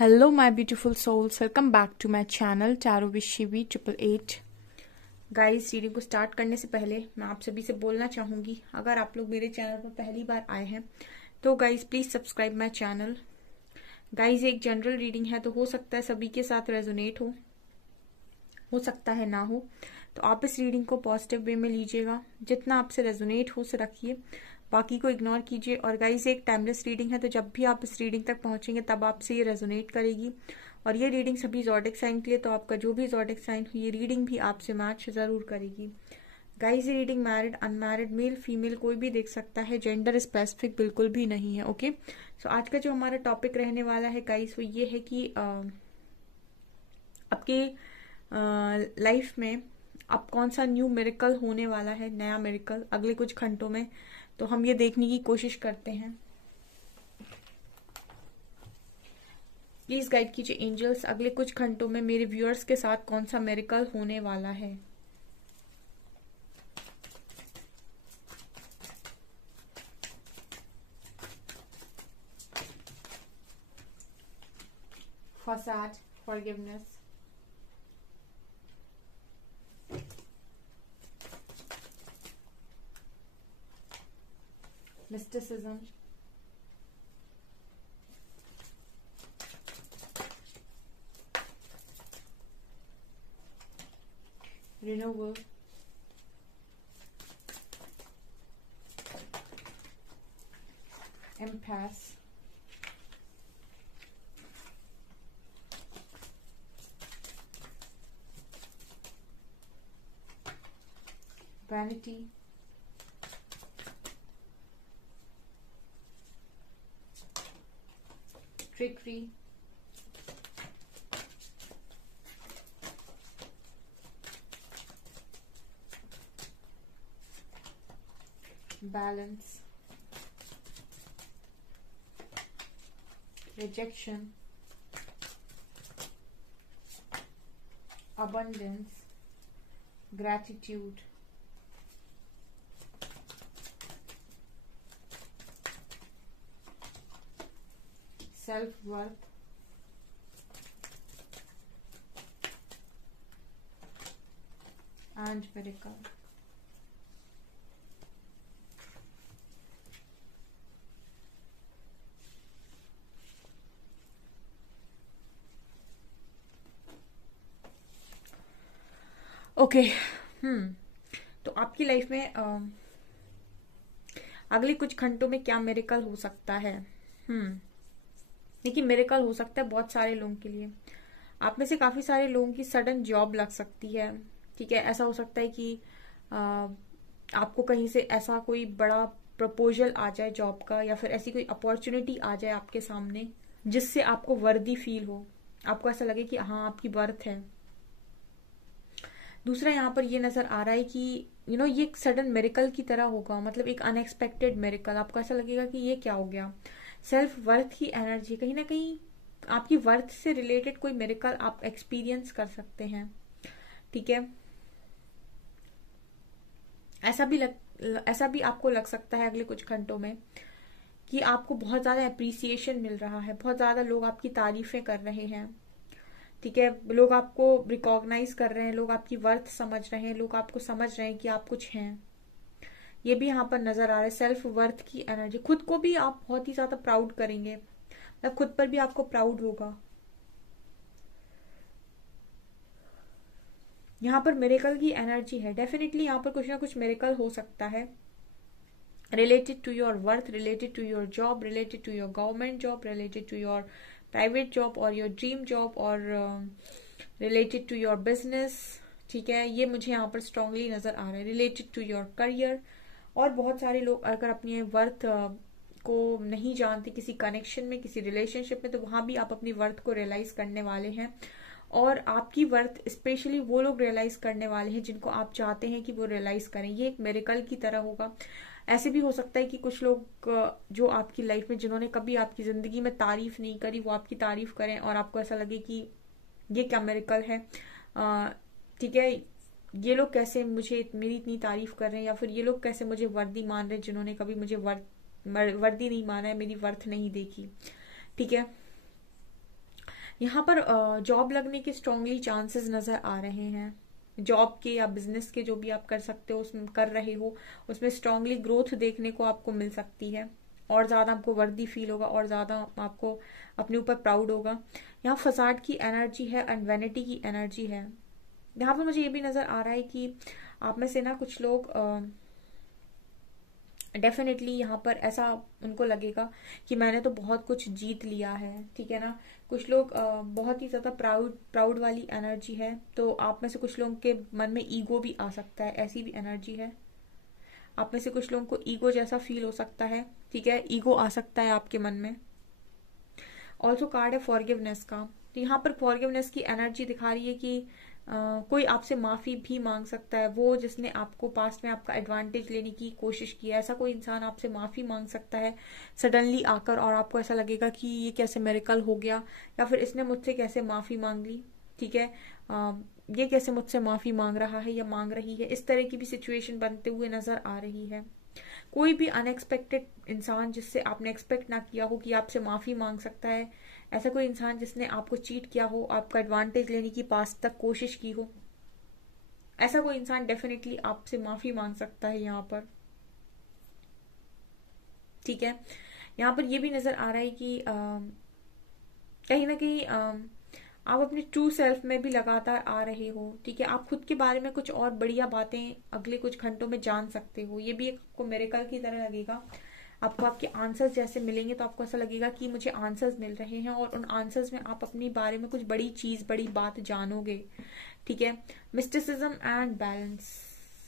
Hello, my beautiful souls. Welcome back to my channel Tarot with Shivi 888. Guys, reading को start करने से पहले मैं आप सभी से बोलना चाहूंगी, अगर आप लोग मेरे चैनल पर पहली बार आए हैं तो guys please subscribe my channel. Guys, एक जनरल रीडिंग है तो हो सकता है सभी के साथ रेजोनेट हो सकता है ना हो, तो आप इस रीडिंग को पॉजिटिव वे में लीजिएगा। जितना आपसे रेजोनेट हो उसे रखिए, बाकी को इग्नोर कीजिए। और गाइस, एक टाइमलेस रीडिंग है तो जब भी आप इस रीडिंग तक पहुंचेंगे तब आपसे ये रेजोनेट करेगी। और ये रीडिंग सभी ज़ोडिक साइन के लिए, तो आपका जो भी ज़ोडिक साइन हो ये रीडिंग भी आपसे मैच जरूर करेगी। गाइस, ये reading married unmarried male female कोई भी देख सकता है, जेंडर स्पेसिफिक बिल्कुल भी नहीं है। ओके, सो आज का जो हमारा टॉपिक रहने वाला है गाइस वो ये है कि आपके लाइफ में अब कौन सा न्यू मिरेकल होने वाला है, नया मिरेकल अगले कुछ घंटों में। तो हम ये देखने की कोशिश करते हैं। प्लीज गाइड कीजिए एंजल्स, अगले कुछ घंटों में मेरे व्यूअर्स के साथ कौन सा मिरेकल होने वाला है। फसाद, forgiveness, mysticism, renewal, impasse, vanity, trickery, balance, rejection, abundance, gratitude, self-worth, and miracle. Okay, तो आपकी लाइफ में अगले कुछ घंटों में क्या मिरेकल हो सकता है। देखिए, मिरेकल हो सकता है बहुत सारे लोगों के लिए। आप में से काफी सारे लोगों की सडन जॉब लग सकती है। ठीक है, ऐसा हो सकता है कि आपको कहीं से ऐसा कोई बड़ा प्रपोजल आ जाए जॉब का, या फिर ऐसी कोई अपॉर्चुनिटी आ जाए आपके सामने जिससे आपको वर्दी फील हो, आपको ऐसा लगे कि हाँ आपकी वर्थ है। दूसरा, यहाँ पर ये नजर आ रहा है कि ये एक सडन मेरिकल की तरह होगा, मतलब एक अनएक्सपेक्टेड मेरिकल। आपको ऐसा लगेगा कि ये क्या हो गया। सेल्फ वर्थ की एनर्जी, कहीं ना कहीं आपकी वर्थ से रिलेटेड कोई मेरिकल आप एक्सपीरियंस कर सकते हैं। ठीक है, ऐसा भी आपको लग सकता है अगले कुछ घंटों में कि आपको बहुत ज्यादा अप्रिसिएशन मिल रहा है, बहुत ज्यादा लोग आपकी तारीफें कर रहे हैं। ठीक है, लोग आपको रिकॉग्नाइज कर रहे हैं, लोग आपकी वर्थ समझ रहे हैं, लोग आपको समझ रहे हैं कि आप कुछ हैं। ये भी यहाँ पर नजर आ रहा है। सेल्फ वर्थ की एनर्जी, खुद को भी आप बहुत ही ज्यादा प्राउड करेंगे, मतलब खुद पर भी आपको प्राउड होगा। यहाँ पर मिरेकल की एनर्जी है। डेफिनेटली यहाँ पर कुछ ना कुछ मिरेकल हो सकता है related to your worth, related to your job, related to your government job, related to your private job और योर ड्रीम जॉब, और रिलेटेड टू योर बिजनेस। ठीक है, ये मुझे यहाँ पर स्ट्रांगली नजर आ रहा है। Related to your career. और बहुत सारे लोग अगर अपने वर्थ को नहीं जानते किसी कनेक्शन में, किसी रिलेशनशिप में, तो वहां भी आप अपनी वर्थ को रियलाइज करने वाले हैं। और आपकी वर्थ स्पेशली वो लोग रियलाइज करने वाले हैं जिनको आप चाहते हैं कि वो रियलाइज करें। ये एक मिरेकल की तरह होगा। ऐसे भी हो सकता है कि कुछ लोग जो आपकी लाइफ में, जिन्होंने कभी आपकी जिंदगी में तारीफ नहीं करी, वो आपकी तारीफ करें और आपको ऐसा लगे कि ये क्या मिरेकल है। ठीक है, ये लोग कैसे मुझे मेरी इतनी तारीफ कर रहे हैं, या फिर ये लोग कैसे मुझे वर्दी मान रहे हैं जिन्होंने कभी मुझे वर्दी नहीं माना है, मेरी वर्थ नहीं देखी। ठीक है, यहाँ पर जॉब लगने के स्ट्रांगली चांसेस नजर आ रहे हैं। जॉब के या बिजनेस के जो भी आप कर सकते हो, उसमें कर रहे हो, उसमें स्ट्रांगली ग्रोथ देखने को आपको मिल सकती है। और ज्यादा आपको वर्दी फील होगा और ज्यादा आपको अपने ऊपर प्राउड होगा। यहाँ फसाड की एनर्जी है एंड वैनिटी की एनर्जी है। यहाँ पर मुझे ये भी नजर आ रहा है कि आप में से ना कुछ लोग डेफिनेटली यहाँ पर ऐसा उनको लगेगा कि मैंने तो बहुत कुछ जीत लिया है, ठीक है ना। कुछ लोग बहुत ही ज्यादा प्राउड वाली एनर्जी है, तो आप में से कुछ लोगों के मन में ईगो भी आ सकता है, ऐसी भी एनर्जी है। आप में से कुछ लोगों को ईगो जैसा फील हो सकता है, ठीक है, ईगो आ सकता है आपके मन में। ऑल्सो कार्ड है फॉरगिवनेस का, तो यहाँ पर फॉरगिवनेस की एनर्जी दिखा रही है कि कोई आपसे माफी भी मांग सकता है, वो जिसने आपको पास्ट में आपका एडवांटेज लेने की कोशिश की है, ऐसा कोई इंसान आपसे माफी मांग सकता है सडनली आकर, और आपको ऐसा लगेगा कि ये कैसे मिरेकल हो गया, या फिर इसने मुझसे कैसे माफी मांग ली, ठीक है, ये कैसे मुझसे माफी मांग रहा है या मांग रही है। इस तरह की भी सिचुएशन बनते हुए नजर आ रही है। कोई भी अनएक्सपेक्टेड इंसान जिससे आपने एक्सपेक्ट ना किया हो कि आपसे माफी मांग सकता है, ऐसा कोई इंसान जिसने आपको चीट किया हो, आपका एडवांटेज लेने की पास्ट तक कोशिश की हो, ऐसा कोई इंसान डेफिनेटली आपसे माफी मांग सकता है यहाँ पर, ठीक है। यहाँ पर यह भी नजर आ रहा है कि कहीं ना कहीं आप अपने ट्रू सेल्फ में भी लगातार आ रहे हो, ठीक है। आप खुद के बारे में कुछ और बढ़िया बातें अगले कुछ घंटों में जान सकते हो। ये भी एक आपको मिरेकल की तरह लगेगा। आपको आपके आंसर्स जैसे मिलेंगे तो आपको ऐसा लगेगा कि मुझे आंसर्स मिल रहे हैं, और उन आंसर्स में आप अपने बारे में कुछ बड़ी चीज, बड़ी बात जानोगे, ठीक है। मिस्टिसिज्म एंड बैलेंस,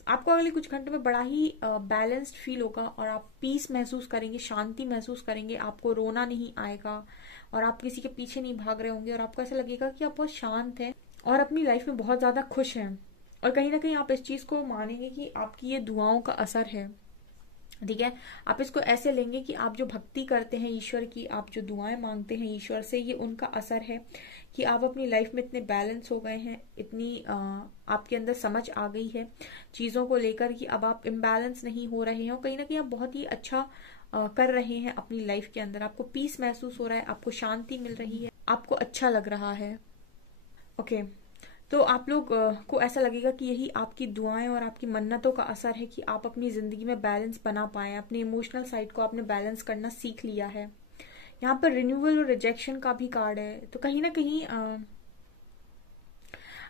आपको अगले कुछ घंटों में बड़ा ही बैलेंस्ड फील होगा, और आप पीस महसूस करेंगे, शांति महसूस करेंगे। आपको रोना नहीं आएगा, और आप किसी के पीछे नहीं भाग रहे होंगे, और आपको ऐसा लगेगा कि आप बहुत शांत हैं और अपनी लाइफ में बहुत ज्यादा खुश हैं। और कहीं ना कहीं आप इस चीज को मानेंगे कि आपकी ये दुआओं का असर है, ठीक है। आप इसको ऐसे लेंगे कि आप जो भक्ति करते हैं ईश्वर की, आप जो दुआएं मांगते हैं ईश्वर से, ये उनका असर है कि आप अपनी लाइफ में इतने बैलेंस हो गए हैं, इतनी आपके अंदर समझ आ गई है चीजों को लेकर कि अब आप इम्बैलेंस नहीं हो रहे हैं, और कहीं ना कहीं आप बहुत ही अच्छा कर रहे हैं अपनी लाइफ के अंदर। आपको पीस महसूस हो रहा है, आपको शांति मिल रही है, आपको अच्छा लग रहा है, ओके। तो आप लोग को ऐसा लगेगा कि यही आपकी दुआएं और आपकी मन्नतों का असर है कि आप अपनी जिंदगी में बैलेंस बना पाए, अपनी इमोशनल साइड को आपने बैलेंस करना सीख लिया है। यहाँ पर रिन्यूअल और रिजेक्शन का भी कार्ड है, तो कहीं ना कहीं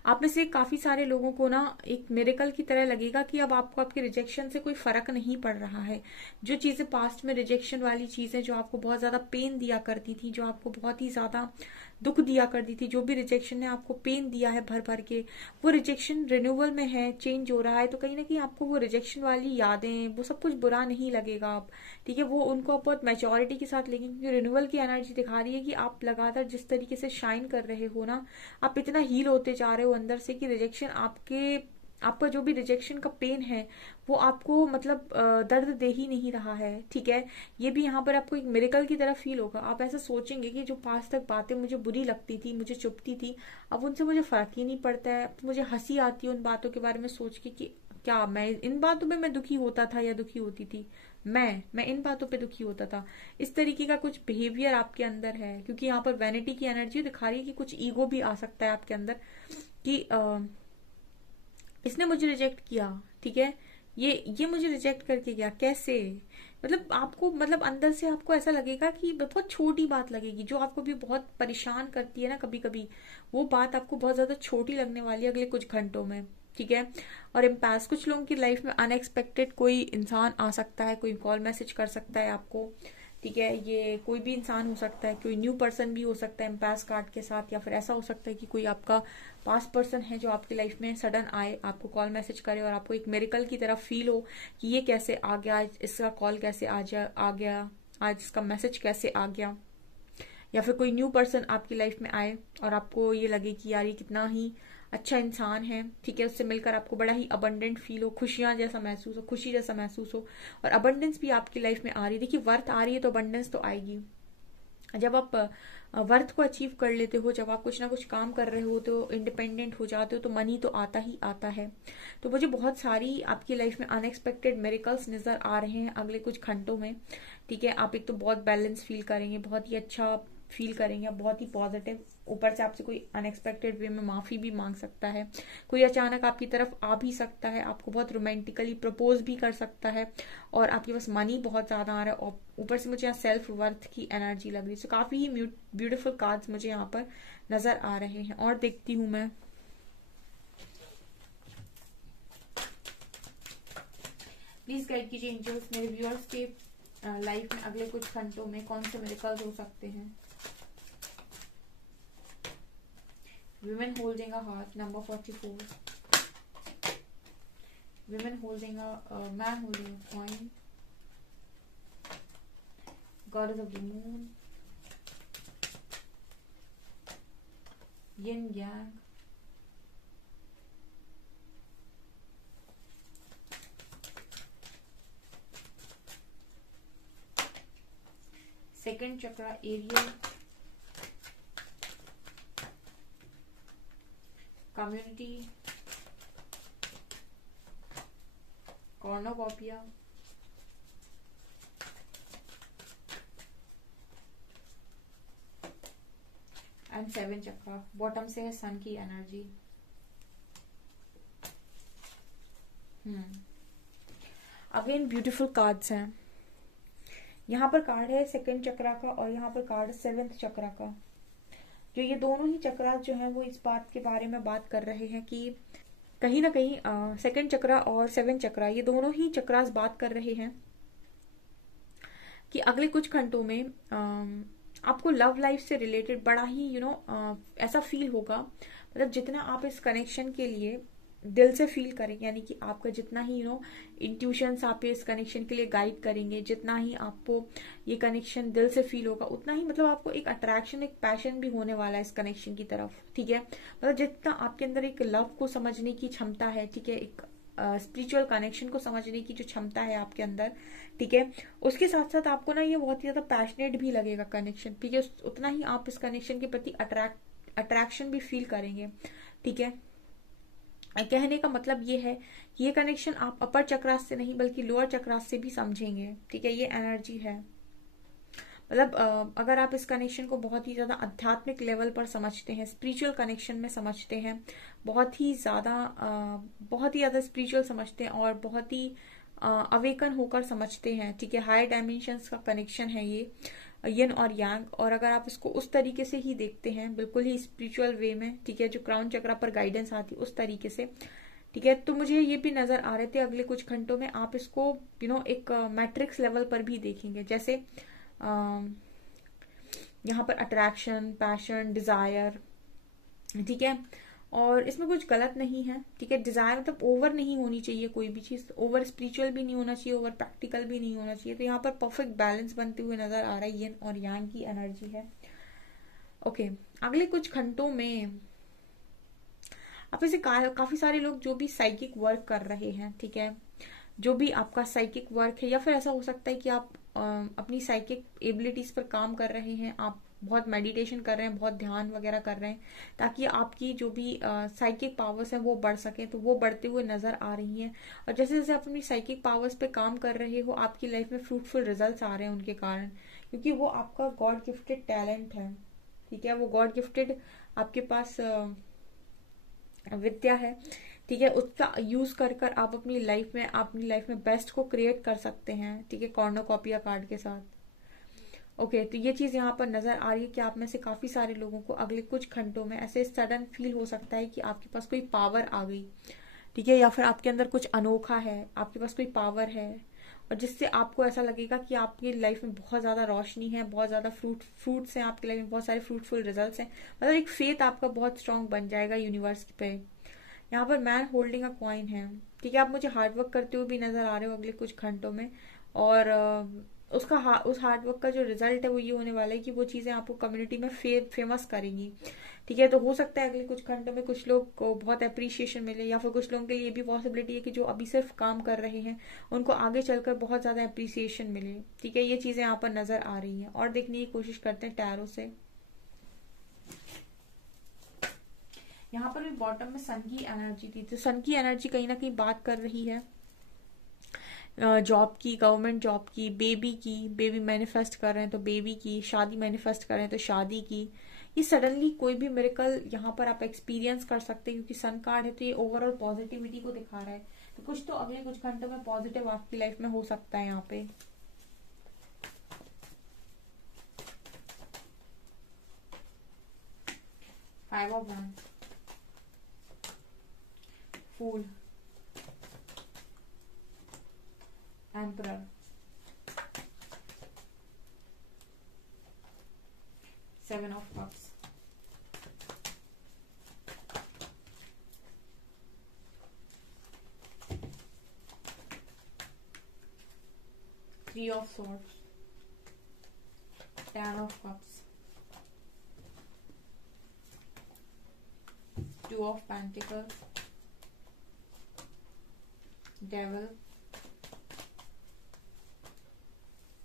आप में से काफी सारे लोगों को ना एक मिरेकल की तरह लगेगा कि अब आपको आपके रिजेक्शन से कोई फर्क नहीं पड़ रहा है। जो चीजें पास्ट में रिजेक्शन वाली चीजें जो आपको बहुत ज्यादा पेन दिया करती थी, जो आपको बहुत ही ज्यादा दुख दिया करती थी, जो भी रिजेक्शन ने आपको पेन दिया है भर भर के, वो रिजेक्शन रिन्यूअल में है, चेंज हो रहा है। तो कहीं ना कहीं आपको वो रिजेक्शन वाली यादें, वो सब कुछ बुरा नहीं लगेगा आप, ठीक है। वो उनको आप बहुत मैच्योरिटी के साथ लेंगे, क्योंकि रिन्यूअल की एनर्जी दिखा रही है कि आप लगातार जिस तरीके से शाइन कर रहे हो ना, आप इतना हील होते जा रहे हो अंदर से कि रिजेक्शन आपका जो भी रिजेक्शन का पेन है वो आपको मतलब दर्द दे ही नहीं रहा है, ठीक है। ये भी यहाँ पर आपको एक मिरेकल की तरह फील होगा। आप ऐसा सोचेंगे कि जो पास तक बातें मुझे बुरी लगती थी, मुझे चुभती थी, अब उनसे मुझे फर्क ही नहीं पड़ता है। मुझे हंसी आती है उन बातों के बारे में सोच के कि क्या मैं इन बातों में मैं दुखी होता था या दुखी होती थी, मैं इन बातों पे दुखी होता था। इस तरीके का कुछ बिहेवियर आपके अंदर है, क्योंकि यहाँ पर वैनिटी की एनर्जी दिखा रही है कि कुछ ईगो भी आ सकता है आपके अंदर कि इसने मुझे रिजेक्ट किया, ठीक है, ये मुझे रिजेक्ट करके गया, कैसे, मतलब आपको मतलब अंदर से आपको ऐसा लगेगा कि बहुत छोटी बात लगेगी जो आपको भी बहुत परेशान करती है ना कभी कभी, वो बात आपको बहुत ज्यादा छोटी लगने वाली है अगले कुछ घंटों में, ठीक है। और इम्पैस, कुछ लोगों की लाइफ में अनएक्सपेक्टेड कोई इंसान आ सकता है, कोई कॉल मैसेज कर सकता है आपको, ठीक है। ये कोई भी इंसान हो सकता है, कोई न्यू पर्सन भी हो सकता है इम्पैस कार्ड के साथ, या फिर ऐसा हो सकता है कि कोई आपका पास्ट पर्सन है जो आपकी लाइफ में सडन आए, आपको कॉल मैसेज करे और आपको एक मिरेकल की तरफ फील हो कि ये कैसे आ गया, इसका कॉल कैसे आ गया, आज इसका मैसेज कैसे आ गया। या फिर कोई न्यू पर्सन आपकी लाइफ में आए और आपको ये लगे कि यार ये कितना ही अच्छा इंसान है, ठीक है, उससे मिलकर आपको बड़ा ही अबंडेंट फील हो, खुशियां जैसा महसूस हो, खुशी जैसा महसूस हो, और अबंडेंस भी आपकी लाइफ में आ रही है। देखिए वर्थ आ रही है तो अबंडेंस तो आएगी। जब आप वर्थ को अचीव कर लेते हो, जब आप कुछ ना कुछ काम कर रहे हो, तो इंडिपेंडेंट हो जाते हो, तो मनी तो आता ही आता है। तो मुझे बहुत सारी आपकी लाइफ में अनएक्सपेक्टेड मिरेकल्स नजर आ रहे हैं अगले कुछ घंटों में, ठीक है। आप एक तो बहुत बैलेंस फील करेंगे, बहुत ही अच्छा फील करेंगे, आप बहुत ही पॉजिटिव। ऊपर से आपसे कोई अनएक्सपेक्टेड वे में माफी भी मांग सकता है, कोई अचानक आपकी तरफ आ भी सकता है, आपको बहुत रोमांटिकली प्रपोज भी कर सकता है, और आपके पास मनी बहुत ज्यादा आ रहा है, और ऊपर से मुझे यहाँ सेल्फ वर्थ की एनर्जी लग रही है। सो काफी ही ब्यूटीफुल कार्ड्स मुझे यहाँ पर नजर आ रहे हैं। और देखती हूँ मैं, प्लीज गाइड कीजिए एंजल्स, मेरे व्यूअर्स के लाइफ में अगले कुछ घंटों में कौन से मिरेकल्स हो सकते हैं। Women holding a heart, number 44. Women holding a man holding a coin. Goddess of the moon. Yin yang. Second chakra, Ariel. Community, cornucopia, and 7 chakra. Bottom से है सन की एनर्जी। अगेन ब्यूटीफुल कार्ड्स हैं। यहाँ पर card है 2nd चक्रा का, और यहाँ पर कार्ड है 7th चक्रा का। जो ये दोनों ही चक्रा जो हैं वो इस बात के बारे में बात कर रहे हैं कि कहीं ना कहीं 2nd चक्रा और 7th चक्रा, ये दोनों ही चक्रास बात कर रहे हैं कि अगले कुछ घंटों में आपको लव लाइफ से रिलेटेड बड़ा ही ऐसा फील होगा। मतलब जितना आप इस कनेक्शन के लिए दिल से फील करेंगे, यानी कि आपका जितना ही इंट्यूशंस आप इस कनेक्शन के लिए गाइड करेंगे, जितना ही आपको ये कनेक्शन दिल से फील होगा, उतना ही मतलब आपको एक अट्रैक्शन, एक पैशन भी होने वाला है इस कनेक्शन की तरफ। ठीक है, मतलब जितना आपके अंदर एक लव को समझने की क्षमता है, ठीक है, एक स्पिरिचुअल कनेक्शन को समझने की जो क्षमता है आपके अंदर, ठीक है, उसके साथ साथ आपको ना ये बहुत ही ज्यादा पैशनेट भी लगेगा कनेक्शन। ठीक है, उतना ही आप इस कनेक्शन के प्रति अट्रैक्शन भी फील करेंगे। ठीक है, कहने का मतलब ये है कि ये कनेक्शन आप अपर चक्रास से नहीं बल्कि लोअर चक्रास से भी समझेंगे। ठीक है, ये एनर्जी है। मतलब अगर आप इस कनेक्शन को बहुत ही ज्यादा आध्यात्मिक लेवल पर समझते हैं, स्पिरिचुअल कनेक्शन में समझते हैं, बहुत ही ज्यादा स्पिरिचुअल समझते हैं और बहुत ही अवेकन होकर समझते हैं। ठीक है, हायर डायमेंशंस का कनेक्शन है ये, यिन और यांग। और अगर आप इसको उस तरीके से ही देखते हैं, बिल्कुल ही स्पिरिचुअल वे में, ठीक है, जो क्राउन चक्रा पर गाइडेंस आती है उस तरीके से, ठीक है, तो मुझे ये भी नजर आ रहे थे अगले कुछ घंटों में आप इसको एक मैट्रिक्स लेवल पर भी देखेंगे। जैसे यहाँ पर अट्रैक्शन, पैशन, डिजायर, ठीक है, और इसमें कुछ गलत नहीं है। ठीक है, डिजायर मतलब ओवर नहीं होनी चाहिए, कोई भी चीज ओवर स्पिरिचुअल भी नहीं होना चाहिए, ओवर प्रैक्टिकल भी नहीं होना चाहिए। तो यहाँ पर परफेक्ट बैलेंस बनते हुए नजर आ रहा है, यिन और यांग की एनर्जी है। ओके, अगले कुछ घंटों में आप ऐसे काफी सारे लोग जो भी साइकिक वर्क कर रहे हैं, ठीक है, जो भी आपका साइकिक वर्क है, या फिर ऐसा हो सकता है कि आप अपनी साइकिक एबिलिटीज पर काम कर रहे हैं, आप बहुत मेडिटेशन कर रहे हैं, बहुत ध्यान वगैरह कर रहे हैं, ताकि आपकी जो भी साइकिक पावर्स हैं वो बढ़ सके, तो वो बढ़ते हुए नजर आ रही हैं। और जैसे जैसे आप अपनी साइकिक पावर्स पे काम कर रहे हो, आपकी लाइफ में फ्रूटफुल रिजल्ट्स आ रहे हैं उनके कारण, क्योंकि वो आपका गॉड गिफ्टेड टैलेंट है। ठीक है, वो गॉड गिफ्टेड आपके पास विद्या है। ठीक है, उसका यूज कर कर आप अपनी लाइफ में बेस्ट को क्रिएट कर सकते हैं। ठीक है, कॉर्नोकॉपिया कार्ड के साथ। ओके, तो ये चीज यहाँ पर नजर आ रही है कि आप में से काफी सारे लोगों को अगले कुछ घंटों में ऐसे सडन फील हो सकता है कि आपके पास कोई पावर आ गई। ठीक है, या फिर आपके अंदर कुछ अनोखा है, आपके पास कोई पावर है, और जिससे आपको ऐसा लगेगा कि आपकी लाइफ में बहुत ज्यादा रोशनी है, बहुत ज्यादा फ्रूट्स हैं आपकी लाइफ में, बहुत सारे फ्रूटफुल रिजल्ट्स हैं। मतलब एक फेथ आपका बहुत स्ट्रांग बन जाएगा यूनिवर्स पे। यहाँ पर मैन होल्डिंग अ कॉइन है। ठीक है, आप मुझे हार्डवर्क करते हुए भी नजर आ रहे हो अगले कुछ घंटों में, और उस हार्डवर्क का जो रिजल्ट है वो ये होने वाला है कि वो चीजें आपको कम्युनिटी में फेमस करेंगी। ठीक है, तो हो सकता है अगले कुछ घंटों में कुछ लोग को बहुत अप्रिसिएशन मिले, या फिर कुछ लोगों के लिए भी पॉसिबिलिटी है कि जो अभी सिर्फ काम कर रहे हैं उनको आगे चलकर बहुत ज्यादा अप्रिसिएशन मिले। ठीक है, ये चीजें यहाँ पर नजर आ रही हैं। और देखने की कोशिश करते हैं टैरो से। यहाँ पर भी बॉटम में सन की एनर्जी थी, तो सन की एनर्जी कहीं ना कहीं बात कर रही है जॉब की, गवर्नमेंट जॉब की, बेबी मैनिफेस्ट कर रहे हैं तो बेबी की, शादी मैनिफेस्ट कर रहे हैं तो शादी की। ये सडनली कोई भी मिरेकल यहाँ पर आप एक्सपीरियंस कर सकते हैं, क्योंकि सन कार्ड है तो ये ओवरऑल पॉजिटिविटी को दिखा रहा है। तो कुछ तो अगले कुछ घंटों में पॉजिटिव आपकी लाइफ में हो सकता है यहाँ पे। फाइव ऑफ वंड, फूल, emperor, 7 of cups, Three of Swords, 10 of Cups, 2 of Pentacles, Devil,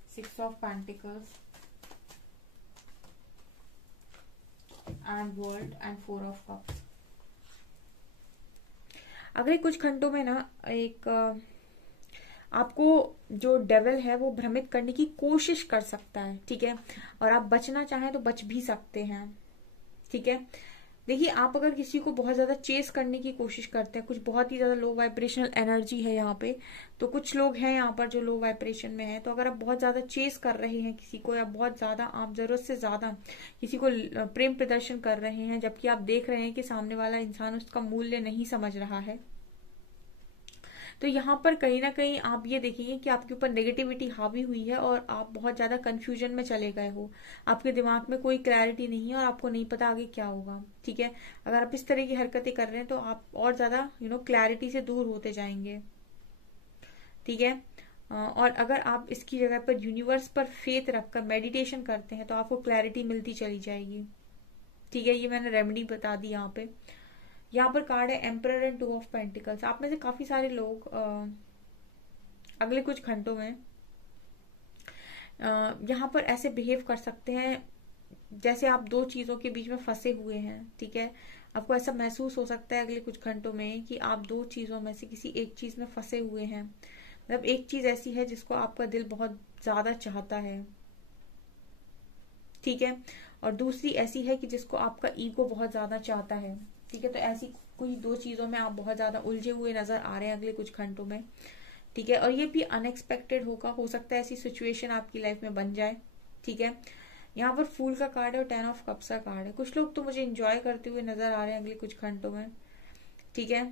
6 of Pentacles, and World, and 4 of Cups। अगले कुछ घंटों में ना एक आपको जो डेविल है वो भ्रमित करने की कोशिश कर सकता है, ठीक है, और आप बचना चाहें तो बच भी सकते हैं, ठीक है। देखिए, आप अगर किसी को बहुत ज्यादा चेस करने की कोशिश करते हैं, कुछ बहुत ही ज्यादा लो वाइब्रेशनल एनर्जी है यहाँ पे, तो कुछ लोग हैं यहाँ पर जो लो वाइब्रेशन में है, तो अगर आप बहुत ज्यादा चेस कर रहे हैं किसी को, या बहुत ज्यादा आप जरूरत से ज्यादा किसी को प्रेम प्रदर्शन कर रहे हैं, जबकि आप देख रहे हैं कि सामने वाला इंसान उसका मूल्य नहीं समझ रहा है, तो यहाँ पर कहीं ना कहीं आप ये देखेंगे कि आपके ऊपर नेगेटिविटी हावी हुई है और आप बहुत ज्यादा कंफ्यूजन में चले गए हो। आपके दिमाग में कोई क्लैरिटी नहीं है और आपको नहीं पता आगे क्या होगा, ठीक है। अगर आप इस तरह की हरकतें कर रहे हैं तो आप और ज्यादा क्लैरिटी से दूर होते जाएंगे, ठीक है। और अगर आप इसकी जगह पर यूनिवर्स पर फेथ रखकर मेडिटेशन करते हैं तो आपको क्लैरिटी मिलती चली जाएगी, ठीक है। ये मैंने रेमेडी बता दी यहाँ पे। यहाँ पर कार्ड है एम्परर एंड 2 ऑफ पेंटिकल्स। आप में से काफी सारे लोग अगले कुछ घंटों में यहाँ पर ऐसे बिहेव कर सकते हैं जैसे आप दो चीजों के बीच में फंसे हुए हैं, ठीक है। आपको ऐसा महसूस हो सकता है अगले कुछ घंटों में कि आप दो चीजों में से किसी एक चीज में फंसे हुए हैं। मतलब एक चीज ऐसी है जिसको आपका दिल बहुत ज्यादा चाहता है, ठीक है, और दूसरी ऐसी है कि जिसको आपका ईगो बहुत ज्यादा चाहता है, ठीक है। तो ऐसी कोई दो चीजों में आप बहुत ज्यादा उलझे हुए नजर आ रहे हैं अगले कुछ घंटों में, ठीक है। और ये भी अनएक्सपेक्टेड होगा, हो सकता है ऐसी सिचुएशन आपकी लाइफ में बन जाए, ठीक है। यहाँ पर फूल का कार्ड है और 10 ऑफ कप्स का कार्ड है। कुछ लोग तो मुझे एंजॉय करते हुए नजर आ रहे हैं अगले कुछ घंटों में, ठीक है।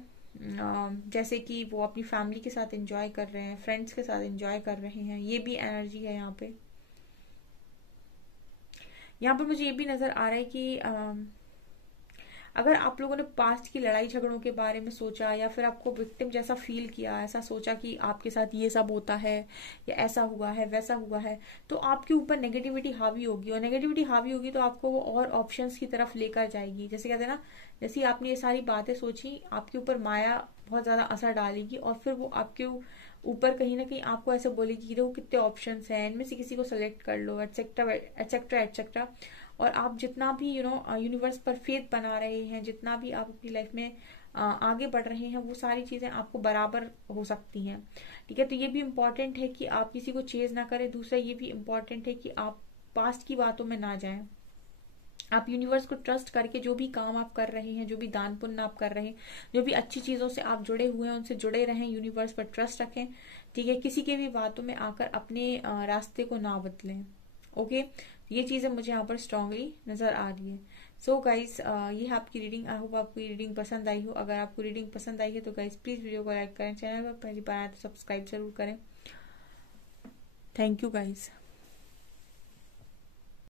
जैसे कि वो अपनी फैमिली के साथ एंजॉय कर रहे हैं, फ्रेंड्स के साथ एंजॉय कर रहे हैं, ये भी एनर्जी है यहाँ पे। यहाँ पर मुझे ये भी नजर आ रहा है कि अगर आप लोगों ने पास्ट की लड़ाई झगड़ों के बारे में सोचा या फिर आपको विक्टिम जैसा फील किया, ऐसा सोचा कि आपके साथ ये सब होता है या ऐसा हुआ है वैसा हुआ है, तो आपके ऊपर नेगेटिविटी हावी होगी, और नेगेटिविटी हावी होगी तो आपको वो और ऑप्शंस की तरफ लेकर जाएगी। जैसे कहते हैं ना, जैसे आपने ये सारी बातें सोची, आपके ऊपर माया बहुत ज्यादा असर डालेगी और फिर वो आपके ऊपर कहीं ना कहीं आपको ऐसे बोलेगी कि देखो कितने ऑप्शंस हैं, इनमें से किसी को सेलेक्ट कर लो, एटसेट्रा एटसेट्रा एटसेट्रा। और आप जितना भी यूनिवर्स पर फेथ बना रहे हैं, जितना भी आप अपनी लाइफ में आगे बढ़ रहे हैं, वो सारी चीजें आपको बराबर हो सकती हैं, ठीक है। तो ये भी इम्पोर्टेंट है कि आप किसी को चेज ना करें। दूसरा ये भी इम्पोर्टेंट है कि आप पास्ट की बातों में ना जाएं। आप यूनिवर्स को ट्रस्ट करके जो भी काम आप कर रहे हैं, जो भी दान पुण्य आप कर रहे हैं, जो भी अच्छी चीजों से आप जुड़े हुए हैं, उनसे जुड़े रहें, यूनिवर्स पर ट्रस्ट रखें, ठीक है। किसी के भी बातों में आकर अपने रास्ते को ना बदलें, ओके। ये चीजें मुझे यहाँ पर स्ट्रांगली नजर आ रही है। सो गाइज, ये है आपकी रीडिंग। आई होप आपको ये रीडिंग पसंद आई हो। अगर आपको रीडिंग पसंद आई है तो गाइज प्लीज वीडियो को लाइक करें, चैनल पर पहली बार आए तो सब्सक्राइब जरूर करें। Thank you guys.